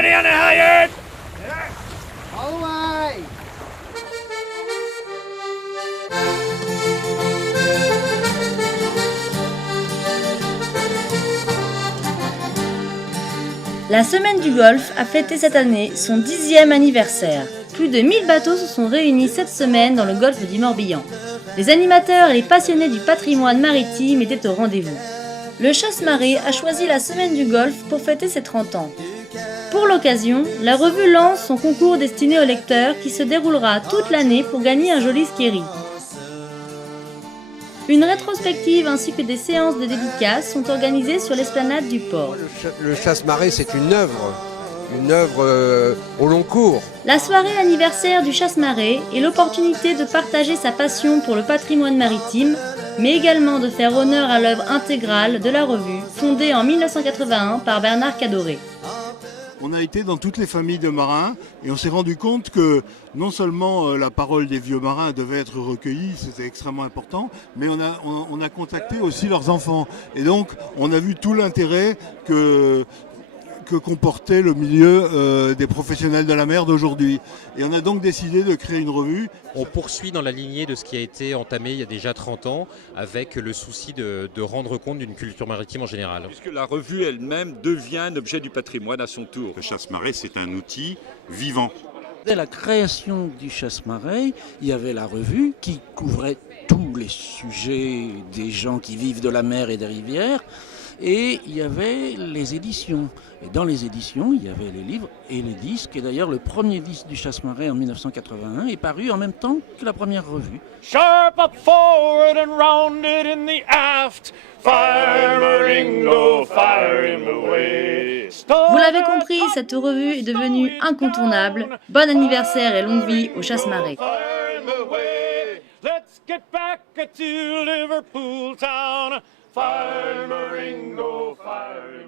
ready on the halyard? All the way! La Semaine du Golfe a fêté cette année son 10e anniversaire. Plus de 1000 bateaux se sont réunis cette semaine dans le golfe du Morbihan. Les animateurs et les passionnés du patrimoine maritime étaient au rendez-vous. Le Chasse-Marée a choisi la Semaine du Golfe pour fêter ses 30 ans. Pour l'occasion, la revue lance son concours destiné aux lecteurs qui se déroulera toute l'année pour gagner un joli skierry. Une rétrospective ainsi que des séances de dédicaces sont organisées sur l'esplanade du port. Le Chasse-Marée, c'est une œuvre au long cours. La soirée anniversaire du Chasse-Marée est l'opportunité de partager sa passion pour le patrimoine maritime, mais également de faire honneur à l'œuvre intégrale de la revue, fondée en 1981 par Bernard Cadoré. On a été dans toutes les familles de marins et on s'est rendu compte que non seulement la parole des vieux marins devait être recueillie, c'était extrêmement important, mais on a contacté aussi leurs enfants. Et donc on a vu tout l'intérêt que comportait le milieu des professionnels de la mer d'aujourd'hui. Et on a donc décidé de créer une revue. On poursuit dans la lignée de ce qui a été entamé il y a déjà 30 ans, avec le souci de rendre compte d'une culture maritime en général. Puisque la revue elle-même devient un objet du patrimoine à son tour. Le Chasse-Marée, c'est un outil vivant. Dès la création du Chasse-Marée, il y avait la revue qui couvrait tous les sujets des gens qui vivent de la mer et des rivières. Et il y avait les éditions. Et dans les éditions, il y avait les livres et les disques. Et d'ailleurs, le premier disque du Chasse-Marée en 1981 est paru en même temps que la première revue. Sharp up forward and rounded in the aft. Fire Maringo, fire him away. Vous l'avez compris, cette revue est devenue incontournable. Bon anniversaire et longue vie au Chasse-Marée. Let's get back to Liverpool town. Fire Maringo, fire him away.